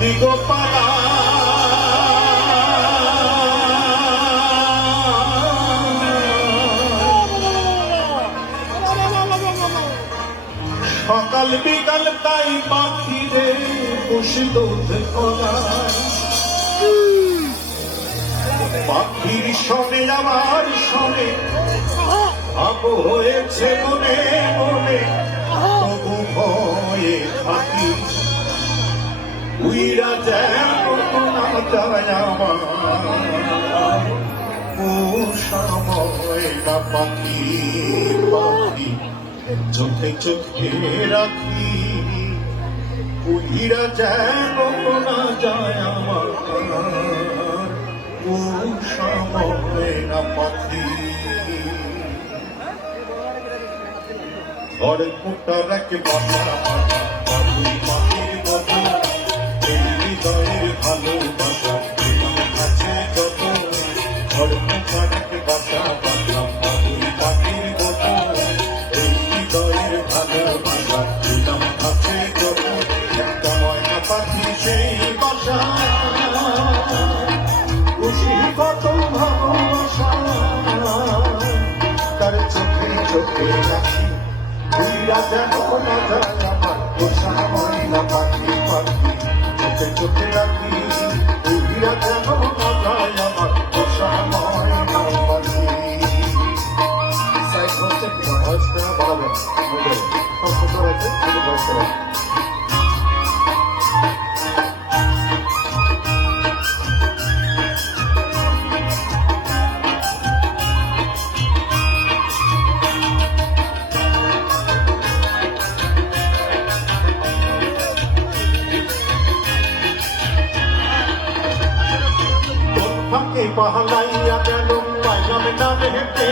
দিগপালা সকাল বিকাল তাই পাখিরে বসে দুধ কলায় পাখির শোনে আমার শোনে আব হয়েছে মনে মনে তবু ভয়ে থাকি উইরা যেমন না যায় আমার ও সময় না পাখি পাখি চোখে চোখে রাখি উইরা যেমন না যায় আমার ও সময় না পাখি ঘরে কোটা রাখে বাসা পাখির কথা এই হৃদয়ের ভালোবাসা কাছে যত ঘরে কোটা রাখে বাসা পাখির কথা এই হৃদয়ের ভালোবাসা দিলাম কাছে যত একটা ময়না পাখি সেই বাসা খুশি কত ভালোবাসা তার চোখে চোখে রাখি উইরা যেন না যায় আমার পোষা ময়না পাখি পাখি চোখে চোখে রাখি উইরা যেন না যায় আমার পোষা ময়না পাখি সাইড হচ্ছে ভয়েসটা বাড়াবেন সব সুন্দর আছে শুধু ভয়েস করা পাহালাইয়া গেল পাইলাম না হেঁটে